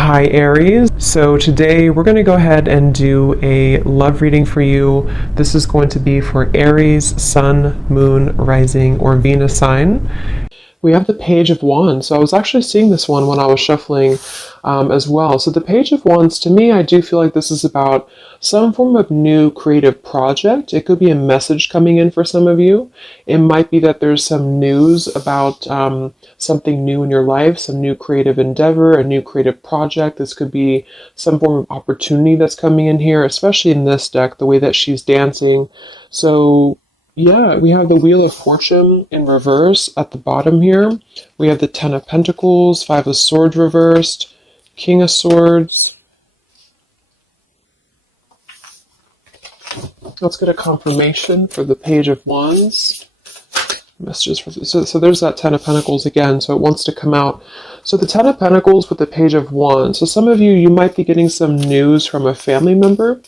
Hi Aries. So today we're going to go ahead and do a love reading for you. This is going to be for Aries, Sun, Moon, Rising, or Venus sign. We have the Page of Wands. So I was actually seeing this one when I was shuffling as well. So the Page of Wands, to me, I do feel like this is about some form of new creative project. It could be a message coming in for some of you. It might be that there's some news about something new in your life, some new creative endeavor, a new creative project. This could be some form of opportunity that's coming in here, especially in this deck, the way that she's dancing. So yeah, we have the Wheel of Fortune in reverse at the bottom here. We have the Ten of Pentacles, Five of Swords reversed, King of Swords. Let's get a confirmation for the Page of Wands. Messages for so there's that Ten of Pentacles again, so it wants to come out. So the Ten of Pentacles with the Page of Wands. So some of you might be getting some news from a family member.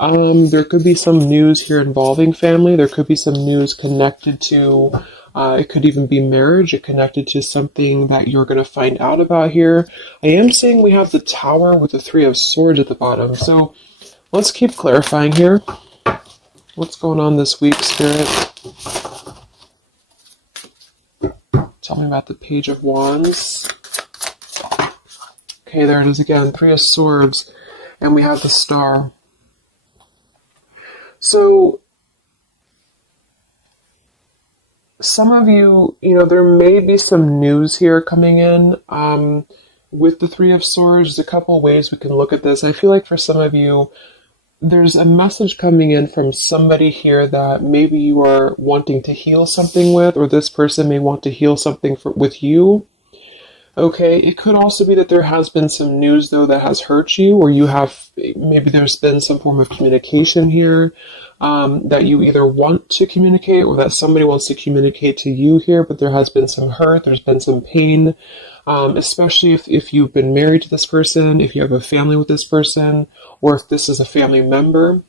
There could be some news here involving family. There could be some news connected to, it could even be marriage. It connected to something that you're going to find out about here. I am seeing we have the Tower with the Three of Swords at the bottom. So let's keep clarifying here. What's going on this week, Spirit? Tell me about the Page of Wands. Okay, there it is again. Three of Swords. And we have the Star. So, some of you, there may be some news here coming in with the Three of Swords. There's a couple of ways we can look at this. I feel like for some of you, there's a message coming in from somebody here that maybe you are wanting to heal something with, or this person may want to heal something with you. Okay, it could also be that there has been some news, though, that has hurt you, or maybe there's been some form of communication here that you either want to communicate or that somebody wants to communicate to you here, but there has been some hurt, there's been some pain, especially if you've been married to this person, if you have a family with this person, or if this is a family member.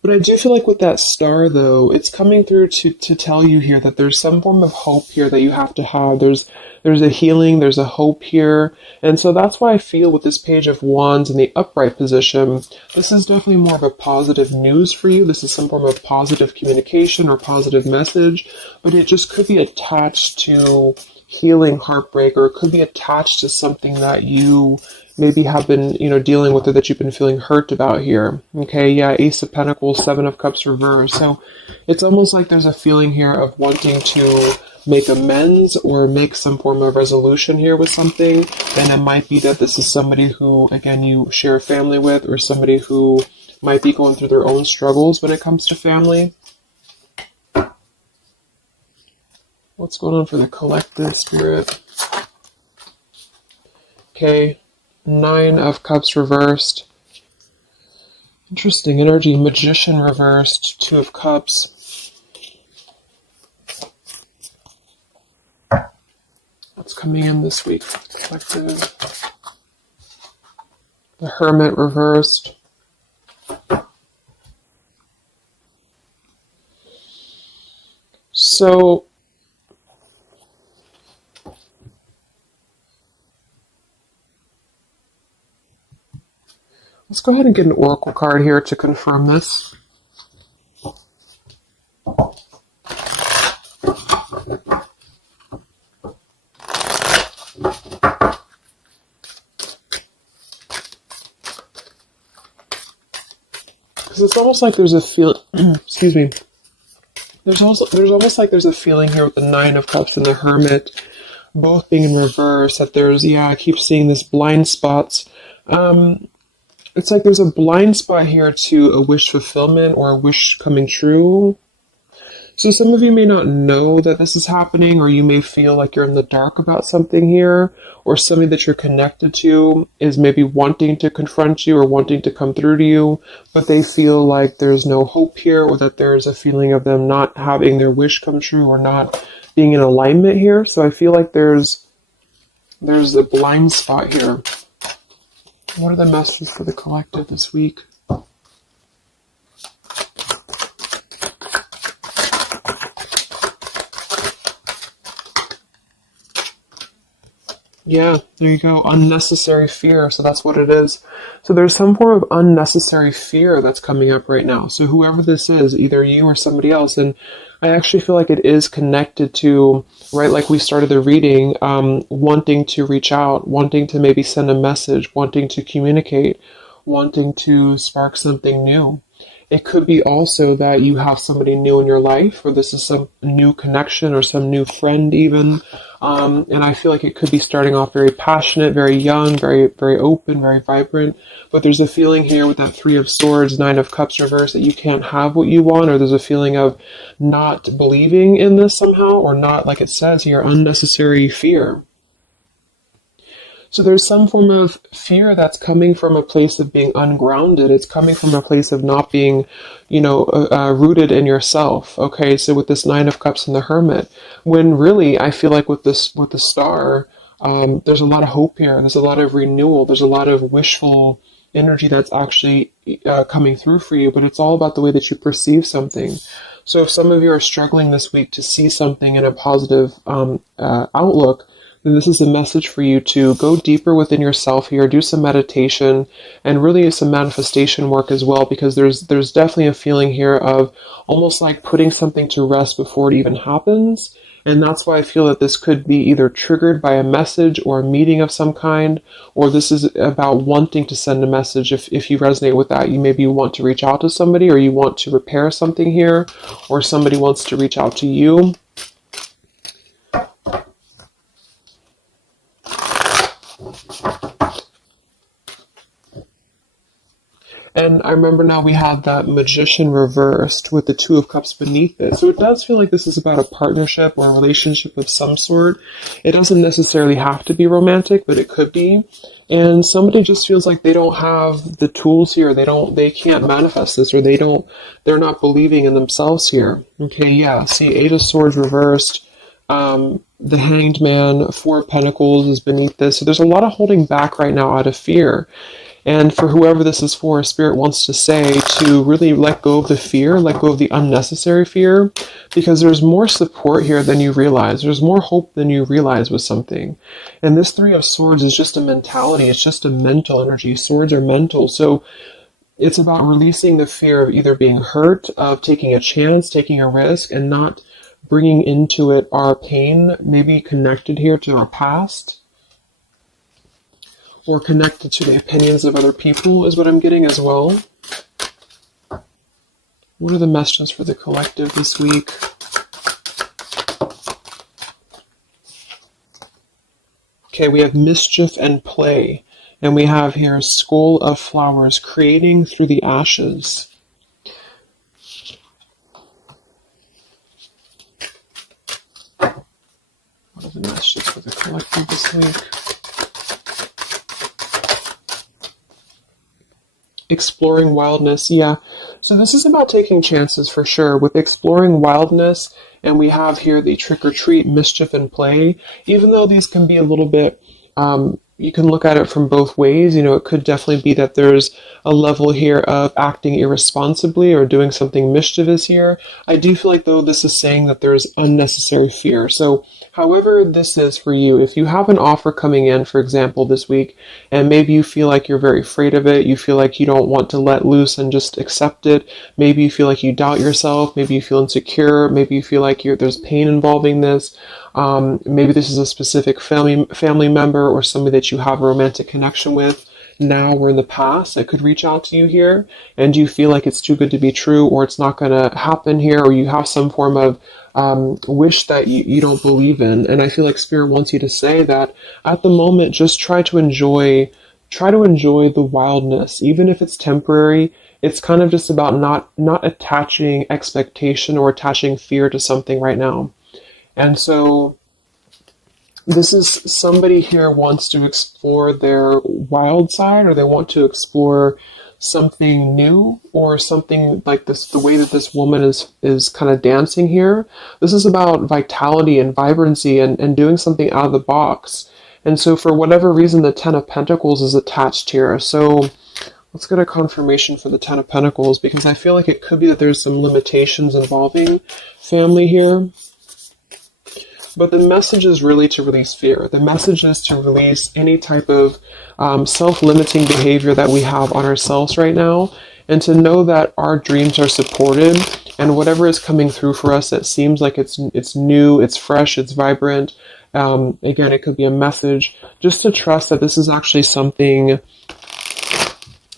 But I do feel like with that Star, though, it's coming through to tell you here that there's some form of hope here that you have to have. There's a healing, there's a hope here. And so that's why I feel with this Page of Wands in the upright position, this is definitely more of a positive news for you. This is some form of positive communication or positive message, but it just could be attached to healing heartbreak, or it could be attached to something that you maybe have been, dealing with, or that you've been feeling hurt about here. Okay, yeah, Ace of Pentacles, Seven of Cups reversed. So it's almost like there's a feeling here of wanting to make amends or make some form of resolution here with something. And it might be that this is somebody who, again, you share a family with, or somebody who might be going through their own struggles when it comes to family. What's going on for the collective, Spirit? Okay. Nine of Cups reversed. Interesting energy. Magician reversed. Two of Cups. What's coming in this week for the collective? The Hermit reversed. So let's go ahead and get an oracle card here to confirm this. Because it's almost like there's a excuse me. There's almost like there's a feeling here with the Nine of Cups and the Hermit both being in reverse, that there's, I keep seeing this blind spots. It's like there's a blind spot here to a wish fulfillment or a wish coming true. So some of you may not know that this is happening, or you may feel like you're in the dark about something here, or somebody that you're connected to is maybe wanting to confront you or wanting to come through to you, but they feel like there's no hope here, or that there's a feeling of them not having their wish come true or not being in alignment here. So I feel like there's a blind spot here. What are the messages for the collective this week? Yeah, there you go. Unnecessary fear. So that's what it is. So there's some form of unnecessary fear that's coming up right now. So whoever this is, either you or somebody else, and I actually feel like it is connected to, right, like we started the reading, wanting to reach out, wanting to maybe send a message, wanting to communicate, wanting to spark something new. It could be also that you have somebody new in your life, or this is some new connection or some new friend even. And I feel like it could be starting off very passionate, very young, very, very open, very vibrant. But there's a feeling here with that Three of Swords, Nine of Cups reverse, that you can't have what you want, or there's a feeling of not believing in this somehow, or not, like it says here, unnecessary fear. So there's some form of fear that's coming from a place of being ungrounded. It's coming from a place of not being, rooted in yourself. Okay, so with this Nine of Cups and the Hermit, when really I feel like with the Star, there's a lot of hope here. There's a lot of renewal. There's a lot of wishful energy that's actually coming through for you. But it's all about the way that you perceive something. So if some of you are struggling this week to see something in a positive outlook, then this is a message for you to go deeper within yourself here, do some meditation, and really some manifestation work as well, because there's definitely a feeling here of almost like putting something to rest before it even happens. And that's why I feel that this could be either triggered by a message or a meeting of some kind, or this is about wanting to send a message. If you resonate with that, you maybe want to reach out to somebody, or you want to repair something here, or somebody wants to reach out to you. And I remember now we have that Magician reversed with the Two of Cups beneath it. So it does feel like this is about a partnership or a relationship of some sort. It doesn't necessarily have to be romantic, but it could be. And somebody just feels like they don't have the tools here. They can't manifest this, or they're not believing in themselves here. Okay, yeah. See, Eight of Swords reversed. The Hanged Man, Four of Pentacles is beneath this. So there's a lot of holding back right now out of fear. And for whoever this is for, Spirit wants to say to really let go of the fear, let go of the unnecessary fear, because there's more support here than you realize. There's more hope than you realize with something. And this Three of Swords is just a mentality. It's just a mental energy. Swords are mental. So it's about releasing the fear of either being hurt, of taking a chance, taking a risk, and not bringing into it our pain, maybe connected here to our past, or connected to the opinions of other people is what I'm getting as well. What are the messages for the collective this week? Okay, we have mischief and play. And we have here Skull of Flowers, creating through the ashes. What are the messages for the collective this week? Exploring wildness, yeah. So this is about taking chances for sure with exploring wildness, and we have here the trick or treat, mischief and play. Even though these can be a little bit, you can look at it from both ways. It could definitely be that there's a level here of acting irresponsibly or doing something mischievous here. I do feel like, though, this is saying that there's unnecessary fear. So however this is for you, if you have an offer coming in, for example, this week, and maybe you feel like you're very afraid of it, you feel like you don't want to let loose and just accept it, maybe you feel like you doubt yourself, maybe you feel insecure, maybe you feel like there's pain involving this, maybe this is a specific family member or somebody that you have a romantic connection with now or in the past that could reach out to you here, and you feel like it's too good to be true, or it's not going to happen here, or you have some form of wish that you don't believe in. And I feel like Spirit wants you to say that at the moment, just try to enjoy the wildness, even if it's temporary. It's kind of just about not attaching expectation or attaching fear to something right now. And so this is somebody here wants to explore their wild side, or they want to explore something new, or something like this, the way that this woman is kind of dancing here. This is about vitality and vibrancy and doing something out of the box. And so for whatever reason, the Ten of Pentacles is attached here. So let's get a confirmation for the Ten of Pentacles, because I feel like it could be that there's some limitations involving family here. But the message is really to release fear. The message is to release any type of self-limiting behavior that we have on ourselves right now, and to know that our dreams are supported, and whatever is coming through for us that seems like it's new, it's fresh, it's vibrant. Again, it could be a message. Just to trust that this is actually something.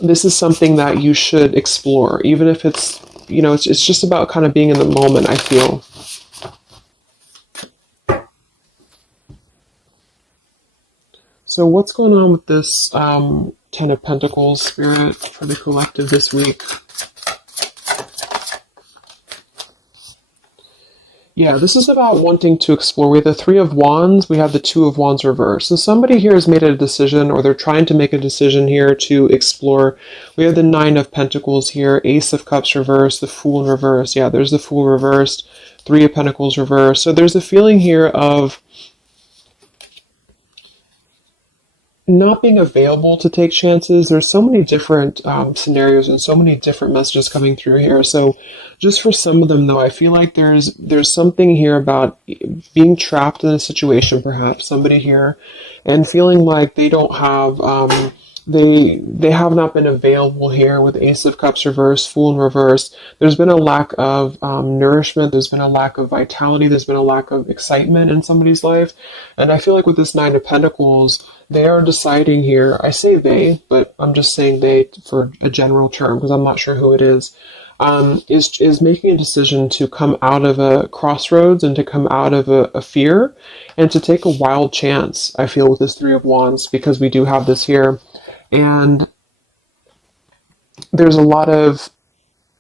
This is something that you should explore, even if it's, you know, it's just about kind of being in the moment, I feel. So what's going on with this Ten of Pentacles spirit for the collective this week? Yeah, this is about wanting to explore. We have the Three of Wands, we have the Two of Wands reversed. So somebody here has made a decision, or they're trying to make a decision here to explore. We have the Nine of Pentacles here, Ace of Cups reversed, the Fool in reverse. Yeah, there's the Fool reversed, Three of Pentacles reversed. So there's a feeling here of not being available to take chances. There's so many different scenarios and so many different messages coming through here. So just for some of them, though, I feel like there's something here about being trapped in a situation, perhaps somebody here, and feeling like they don't have they have not been available here with Ace of Cups reversed, Fool in reverse. There's been a lack of nourishment. There's been a lack of vitality. There's been a lack of excitement in somebody's life. And I feel like with this Nine of Pentacles, they are deciding here, I say they, but I'm just saying they for a general term because I'm not sure who it is making a decision to come out of a crossroads and to come out of a fear and to take a wild chance, I feel, with this Three of Wands, because we do have this here. And there's a lot of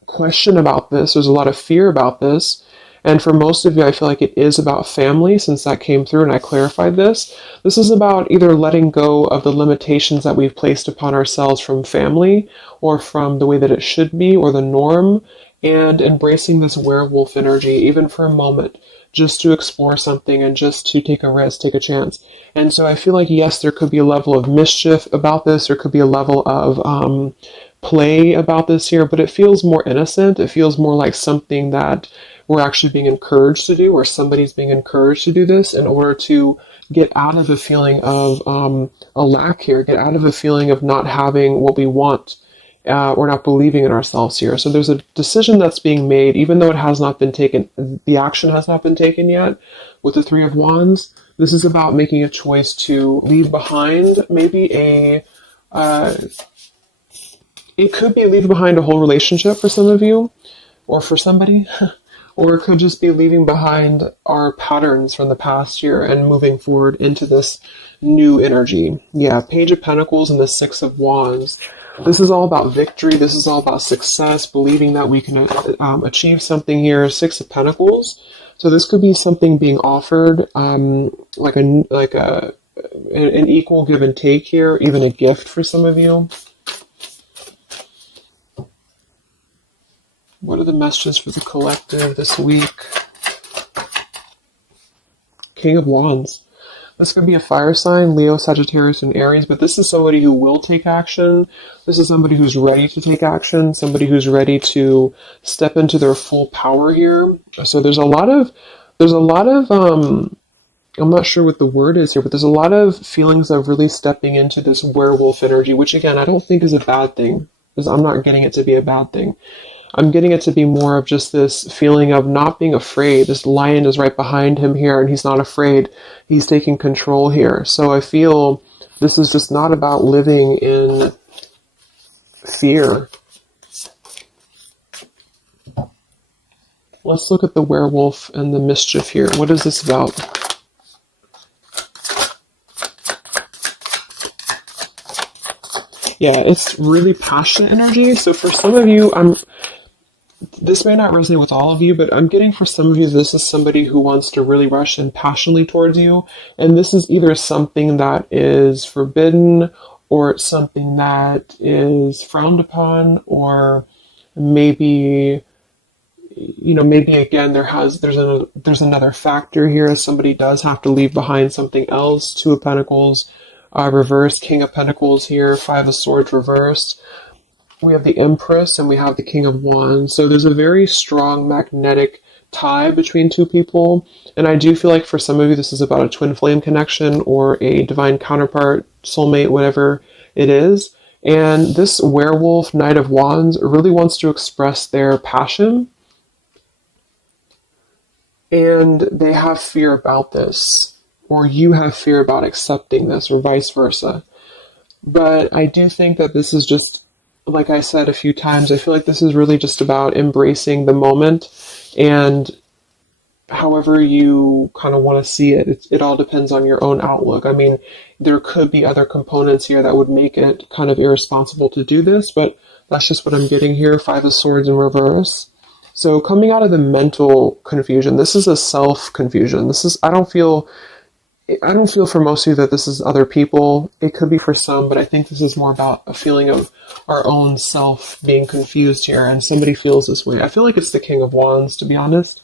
question about this. There's a lot of fear about this. And for most of you, I feel like it is about family, since that came through and I clarified this. This is about either letting go of the limitations that we've placed upon ourselves from family or from the way that it should be or the norm, and embracing this werewolf energy, even for a moment, just to explore something and just to take a risk, take a chance. And so I feel like, yes, there could be a level of mischief about this. There could be a level of play about this here, but it feels more innocent. It feels more like something that we're actually being encouraged to do, or somebody's being encouraged to do this in order to get out of a feeling of a lack here, get out of a feeling of not having what we want, or not believing in ourselves here. So there's a decision that's being made, even though it has not been taken, the action has not been taken yet with the Three of Wands. This is about making a choice to leave behind maybe it could be leaving behind a whole relationship for some of you, or for somebody, or it could just be leaving behind our patterns from the past year and moving forward into this new energy. Yeah, Page of Pentacles and the Six of Wands. This is all about victory. This is all about success, believing that we can achieve something here. Six of Pentacles. So this could be something being offered, like an equal give and take here, even a gift for some of you. What are the messages for the collective this week? King of Wands. This could be a fire sign, Leo, Sagittarius, and Aries, but this is somebody who will take action. This is somebody who's ready to take action, somebody who's ready to step into their full power here. So there's a lot of, I'm not sure what the word is here, but there's a lot of feelings of really stepping into this werewolf energy, which again, I don't think is a bad thing, because I'm not getting it to be a bad thing. I'm getting it to be more of just this feeling of not being afraid. This lion is right behind him here, and he's not afraid. He's taking control here. So I feel this is just not about living in fear. Let's look at the werewolf and the mischief here. What is this about? Yeah, it's really passionate energy. So for some of you, this may not resonate with all of you, but I'm getting for some of you, this is somebody who wants to really rush in passionately towards you. And this is either something that is forbidden, or it's something that is frowned upon, or maybe, you know, maybe again, there's another factor here. Somebody does have to leave behind something else. Two of Pentacles reversed, King of Pentacles here, Five of Swords reversed. We have the Empress and we have the King of Wands. So there's a very strong magnetic tie between two people. And I do feel like for some of you, this is about a twin flame connection or a divine counterpart, soulmate, whatever it is. And this werewolf, Knight of Wands, really wants to express their passion. And they have fear about this, or you have fear about accepting this, or vice versa. But I do think that this is just, like I said a few times, I feel like this is really just about embracing the moment, and however you kind of want to see it, it all depends on your own outlook. I mean, there could be other components here that would make it kind of irresponsible to do this, but that's just what I'm getting here. Five of Swords in reverse. So coming out of the mental confusion, this is a self-confusion. This is, I don't feel for most of you that this is other people. It could be for some, but I think this is more about a feeling of our own self being confused here, and somebody feels this way. I feel like it's the King of Wands, to be honest.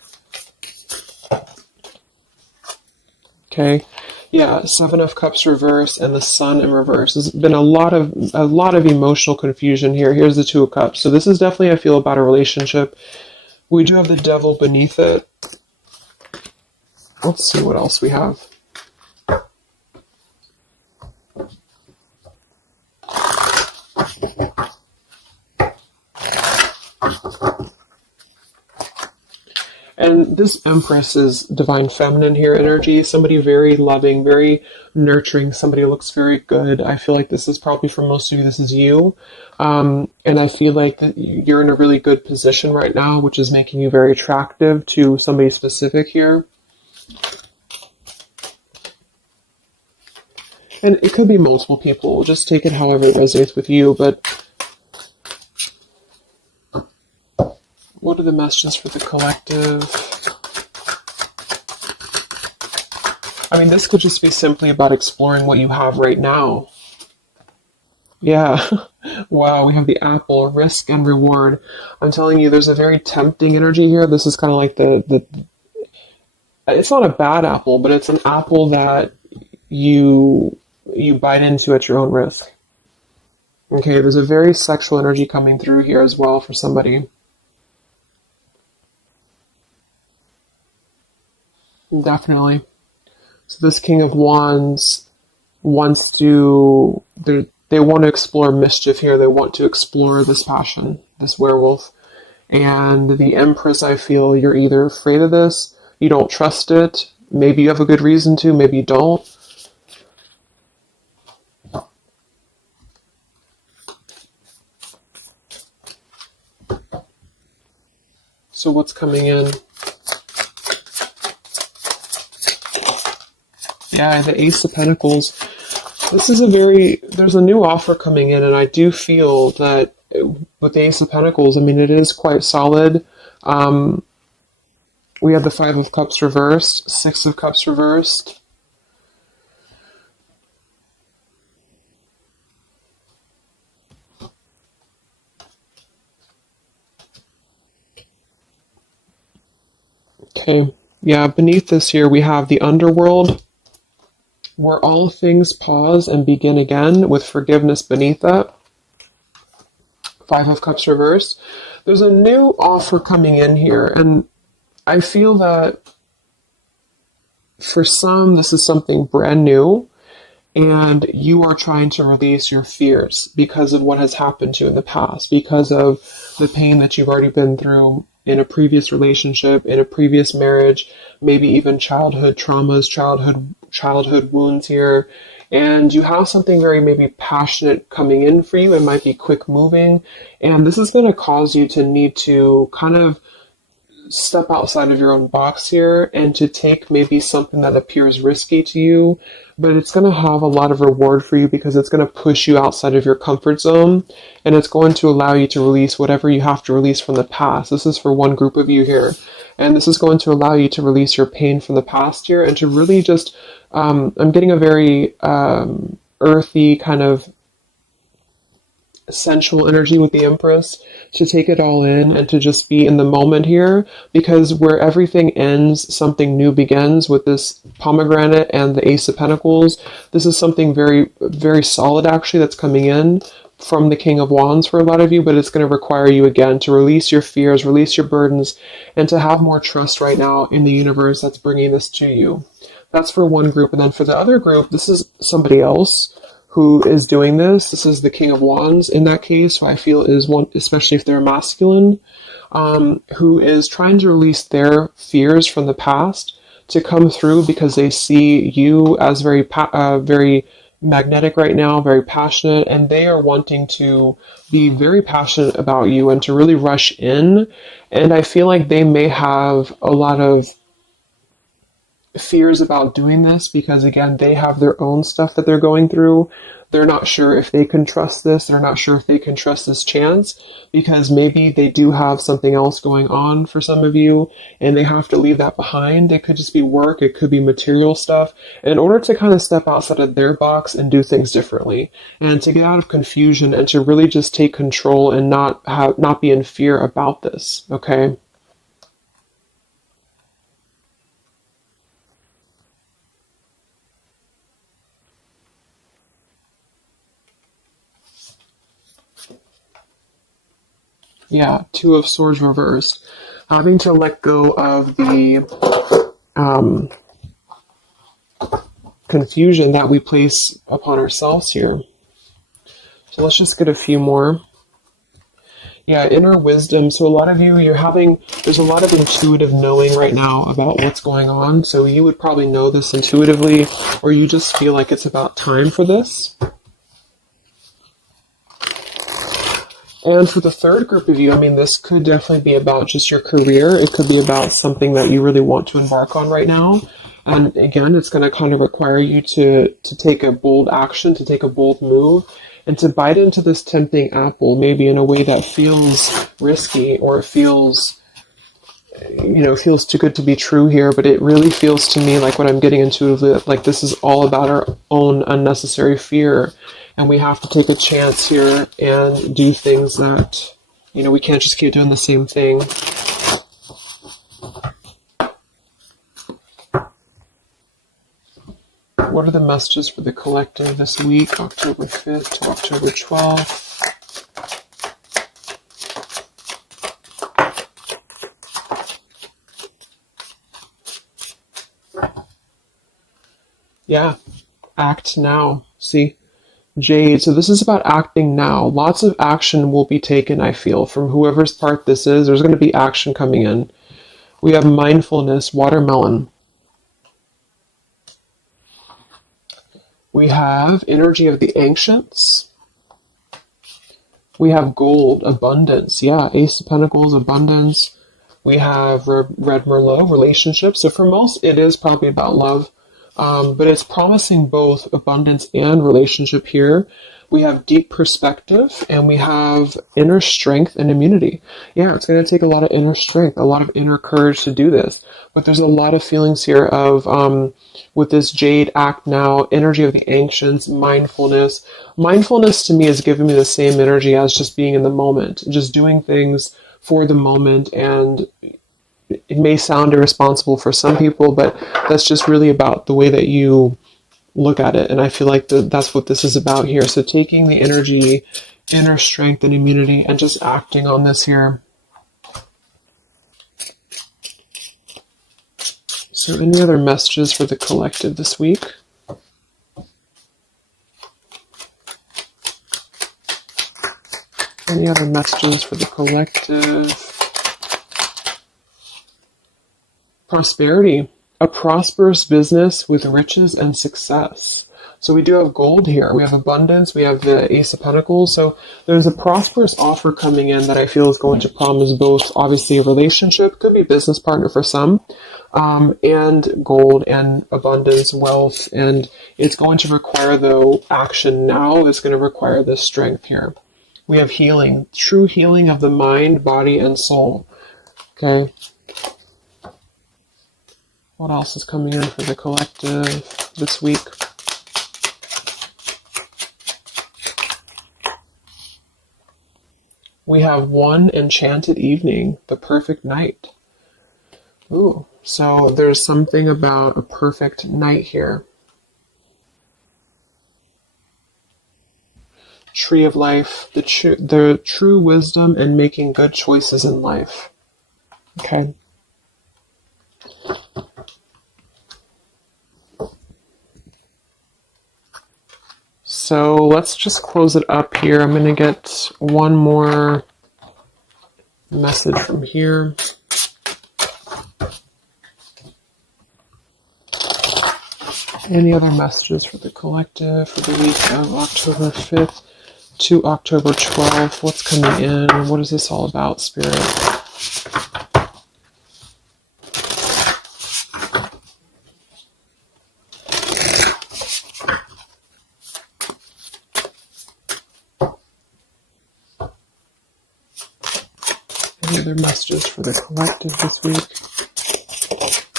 Okay. Yeah, Seven of Cups reverse and the Sun in reverse. There's been a lot of emotional confusion here. Here's the Two of Cups. So this is definitely, I feel, about a relationship. We do have the Devil beneath it. Let's see what else we have. And this Empress is divine feminine here energy. Somebody very loving, very nurturing. Somebody who looks very good. I feel like this is probably for most of you, this is you. And I feel like that you're in a really good position right now, which is making you very attractive to somebody specific here. And it could be multiple people. Just take it however it resonates with you. But what are the messages for the collective? I mean, this could just be simply about exploring what you have right now. Yeah. Wow, we have the apple, risk and reward. I'm telling you, there's a very tempting energy here. This is kind of like the it's not a bad apple, but it's an apple that you bite into at your own risk. Okay, there's a very sexual energy coming through here as well for somebody. Definitely. So this King of Wands wants to, they want to explore mischief here. They want to explore this passion, this werewolf. And the Empress, I feel you're either afraid of this, you don't trust it, maybe you have a good reason to, maybe you don't. So what's coming in? Yeah, the Ace of Pentacles. This is there's a new offer coming in, and I do feel that with the Ace of Pentacles, I mean, it is quite solid. We have the Five of Cups reversed, Six of Cups reversed. Okay, yeah, beneath this here, we have the Underworld, where all things pause and begin again, with forgiveness beneath that. Five of Cups reversed. There's a new offer coming in here, and I feel that for some, this is something brand new, and you are trying to release your fears because of what has happened to you in the past, because of the pain that you've already been through in a previous relationship, in a previous marriage, maybe even childhood traumas, childhood wounds here. And you have something very maybe passionate coming in for you. It might be quick moving. And this is going to cause you to need to kind of step outside of your own box here and to take maybe something that appears risky to you, but it's going to have a lot of reward for you because it's going to push you outside of your comfort zone, and it's going to allow you to release whatever you have to release from the past. This is for one group of you here, and this is going to allow you to release your pain from the past here and to really just, I'm getting a very earthy kind of sensual energy with the Empress, to take it all in and to just be in the moment here, because where everything ends, something new begins with this pomegranate and the Ace of Pentacles. This is something very, very solid actually that's coming in from the King of Wands for a lot of you, but it's going to require you again to release your fears, release your burdens, and to have more trust right now in the universe that's bringing this to you. That's for one group. And then for the other group, this is somebody else who is doing this. This is the King of Wands in that case, who I feel is one, especially if they're masculine, who is trying to release their fears from the past to come through because they see you as very magnetic right now, very passionate, and they are wanting to be very passionate about you and to really rush in. And I feel like they may have a lot of fears about doing this because, again, they have their own stuff that they're going through. They're not sure if they can trust this. They're not sure if they can trust this chance because maybe they do have something else going on for some of you and they have to leave that behind. It could just be work. It could be material stuff in order to kind of step outside of their box and do things differently and to get out of confusion and to really just take control and not be in fear about this. Okay. Yeah, Two of Swords reversed. Having to let go of the confusion that we place upon ourselves here. So let's just get a few more. Yeah, inner wisdom. So a lot of you, there's a lot of intuitive knowing right now about what's going on. So you would probably know this intuitively, or you just feel like it's about time for this. And for the third group of you, I mean, this could definitely be about just your career. It could be about something that you really want to embark on right now. And again, it's going to kind of require you to take a bold action, to take a bold move, and to bite into this tempting apple, maybe in a way that feels risky or feels too good to be true here. But it really feels to me like what I'm getting intuitively, like this is all about our own unnecessary fear. And we have to take a chance here and do things that, we can't just keep doing the same thing. What are the messages for the collective this week, October 5th to October 12th? Yeah, act now. See? Jade, so this is about acting now. Lots of action will be taken, I feel, from whoever's part this is. There's going to be action coming in. We have mindfulness, watermelon. We have energy of the ancients. We have gold, abundance. Yeah, Ace of Pentacles, abundance. We have Red Merlot, relationships. So for most, it is probably about love. But it's promising both abundance and relationship here. We have deep perspective and we have inner strength and immunity. Yeah, it's going to take a lot of inner strength, a lot of inner courage to do this. But there's a lot of feelings here of, with this Jade, act now, energy of the ancients, mindfulness. Mindfulness to me is giving me the same energy as just being in the moment, just doing things for the moment. And it may sound irresponsible for some people, but that's just really about the way that you look at it. And I feel like that's what this is about here. So taking the energy, inner strength and immunity and just acting on this here. So any other messages for the collective this week? Any other messages for the collective? Prosperity, a prosperous business with riches and success. So we do have gold here. We have abundance. We have the Ace of Pentacles. So there's a prosperous offer coming in that I feel is going to promise both, obviously, a relationship, could be business partner for some, and gold and abundance, wealth. And it's going to require, though, action now. It's going to require this strength here. We have healing, true healing of the mind, body, and soul. Okay. What else is coming in for the collective this week? We have one enchanted evening, the perfect night. Ooh, so there's something about a perfect night here. Tree of life, the true wisdom and making good choices in life. Okay. So let's just close it up here. I'm going to get one more message from here. Any other messages for the collective for the week of October 5th to October 12th? What's coming in? What is this all about, Spirit? Any other messages for the collective this week?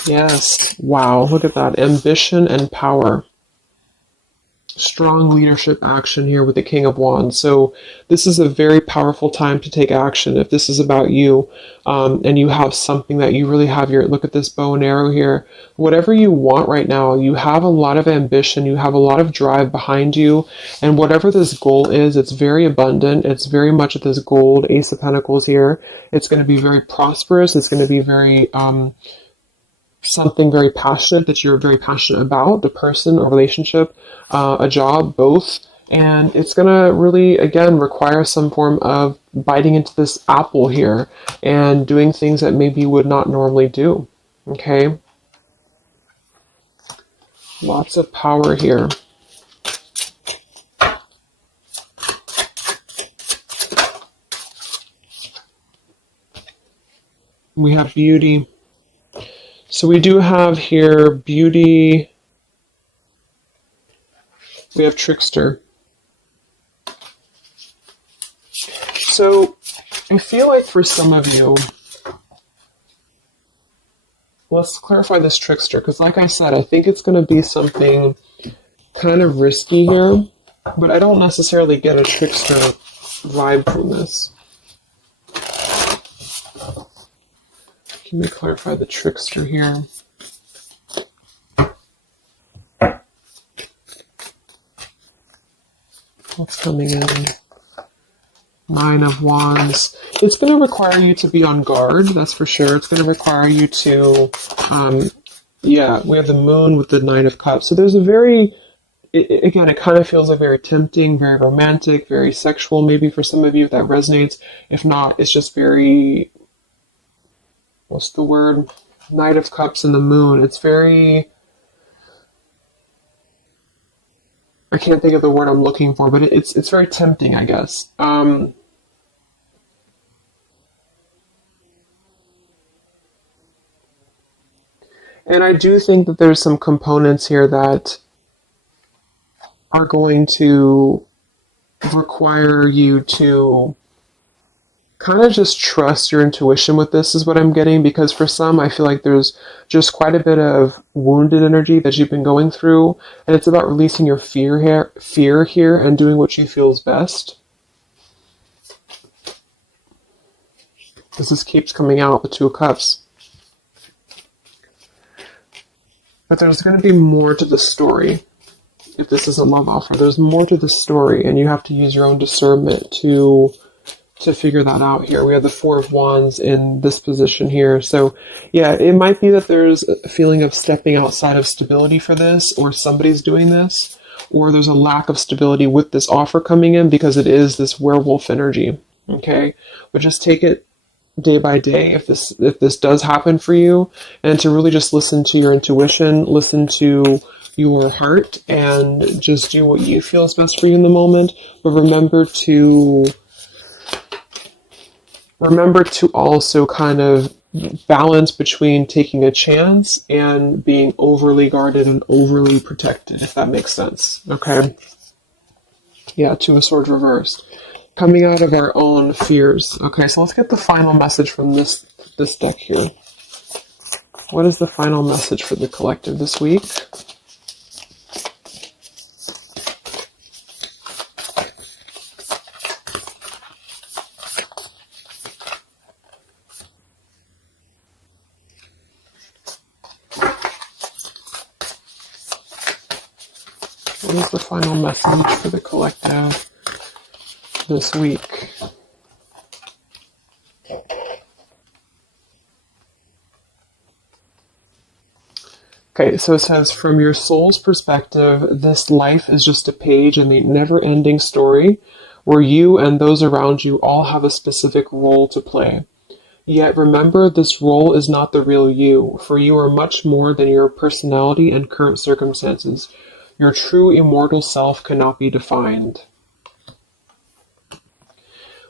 Yes. Wow, look at that. Ambition and power. Strong leadership action here with the King of Wands. So this is a very powerful time to take action. If this is about you, and you have something that you really have your, look at this bow and arrow here, whatever you want right now, you have a lot of ambition, you have a lot of drive behind you, and whatever this goal is, it's very abundant. It's very much at this gold, Ace of Pentacles here. It's going to be very prosperous. It's going to be very, something very passionate that you're very passionate about, the person, a relationship, a job, both. And it's going to really, again, require some form of biting into this apple here and doing things that maybe you would not normally do. Okay? Lots of power here. We have beauty. So we do have here beauty. We have trickster. So I feel like for some of you, let's clarify this trickster, because like I said, I think it's going to be something kind of risky here, but I don't necessarily get a trickster vibe from this. Let me clarify the trickster here. What's coming in? Nine of Wands. It's going to require you to be on guard, that's for sure. It's going to require you to, yeah, we have the Moon with the Nine of Cups. So there's a very, again, it kind of feels like very tempting, very romantic, very sexual, maybe for some of you if that resonates. If not, it's just very, what's the word? Knight of Cups and the Moon. It's very, I can't think of the word I'm looking for, but it's very tempting, I guess. And I do think that there's some components here that are going to require you to kind of just trust your intuition with this, is what I'm getting, because for some, I feel like there's just quite a bit of wounded energy that you've been going through, and it's about releasing your fear here and doing what you feel is best. This keeps coming out, the Two of Cups. But there's going to be more to the story. If this is a love offer, there's more to the story, and you have to use your own discernment to figure that out here. We have the Four of Wands in this position here. So yeah, it might be that there's a feeling of stepping outside of stability for this, or somebody's doing this, or there's a lack of stability with this offer coming in because it is this werewolf energy. Okay? But just take it day by day if this does happen for you, and to really just listen to your intuition, listen to your heart, and just do what you feel is best for you in the moment. But remember to also kind of balance between taking a chance and being overly guarded and overly protected, if that makes sense. Okay? Yeah, Two of Swords reversed. Coming out of our own fears. Okay, so let's get the final message from this deck here. What is the final message for the collective this week? What is the final message for the collective this week. Okay, so it says, from your soul's perspective, this life is just a page in the never-ending story where you and those around you all have a specific role to play. Yet remember, this role is not the real you, for you are much more than your personality and current circumstances. Your true immortal self cannot be defined.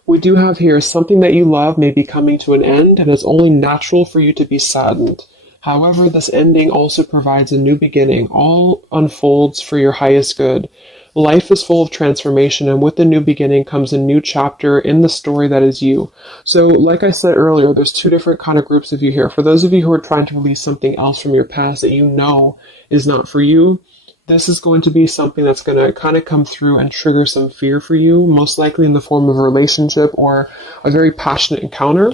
We do have here, something that you love may be coming to an end, and it's only natural for you to be saddened. However, this ending also provides a new beginning. All unfolds for your highest good. Life is full of transformation, and with the new beginning comes a new chapter in the story that is you. So, like I said earlier, there's two different kind of groups of you here. For those of you who are trying to release something else from your past that you know is not for you, this is going to be something that's going to kind of come through and trigger some fear for you, most likely in the form of a relationship or a very passionate encounter.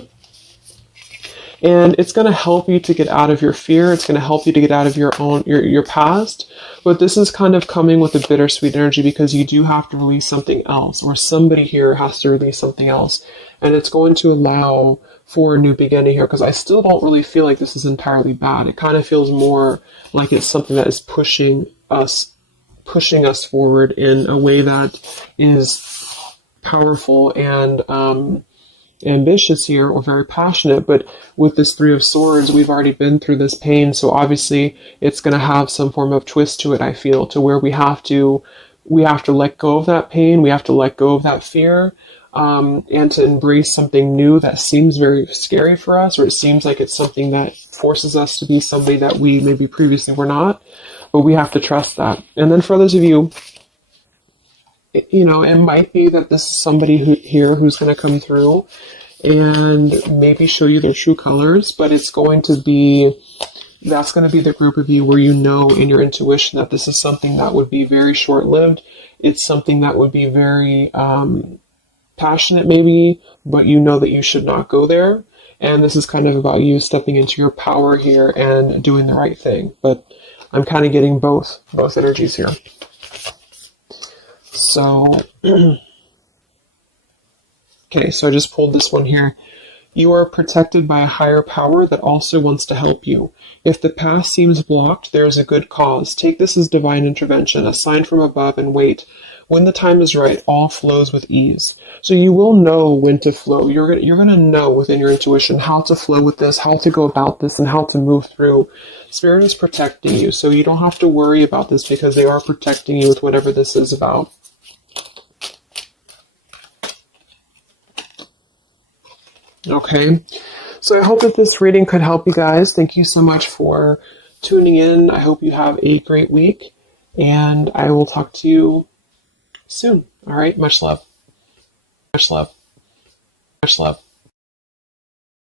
And it's going to help you to get out of your fear. It's going to help you to get out of your past. But this is kind of coming with a bittersweet energy because you do have to release something else, or somebody here has to release something else. And it's going to allow for a new beginning here, because I still don't really feel like this is entirely bad. It kind of feels more like it's something that is pushing us forward in a way that is powerful and ambitious here, or very passionate. But with this Three of Swords, we've already been through this pain, so obviously it's going to have some form of twist to it, I feel, to where we have to let go of that pain, we have to let go of that fear, and to embrace something new that seems very scary for us, or it seems like it's something that forces us to be somebody that we maybe previously were not, but we have to trust that. And then for others of you, you know, it might be that this is somebody who's going to come through and maybe show you their true colors, but that's going to be the group of you where you know in your intuition that this is something that would be very short-lived. It's something that would be very passionate maybe, but you know that you should not go there. And this is kind of about you stepping into your power here and doing the right thing. But I'm kind of getting both energies here. So, okay, so I just pulled this one here. You are protected by a higher power that also wants to help you. If the path seems blocked, there is a good cause. Take this as divine intervention, a sign from above, and wait. When the time is right, all flows with ease. So you will know when to flow. You're going to know within your intuition how to flow with this, how to go about this, and how to move through. Spirit is protecting you, so you don't have to worry about this because they are protecting you with whatever this is about. Okay, so I hope that this reading could help you guys. Thank you so much for tuning in. I hope you have a great week, and I will talk to you soon. All right, much love. Much love. Much love.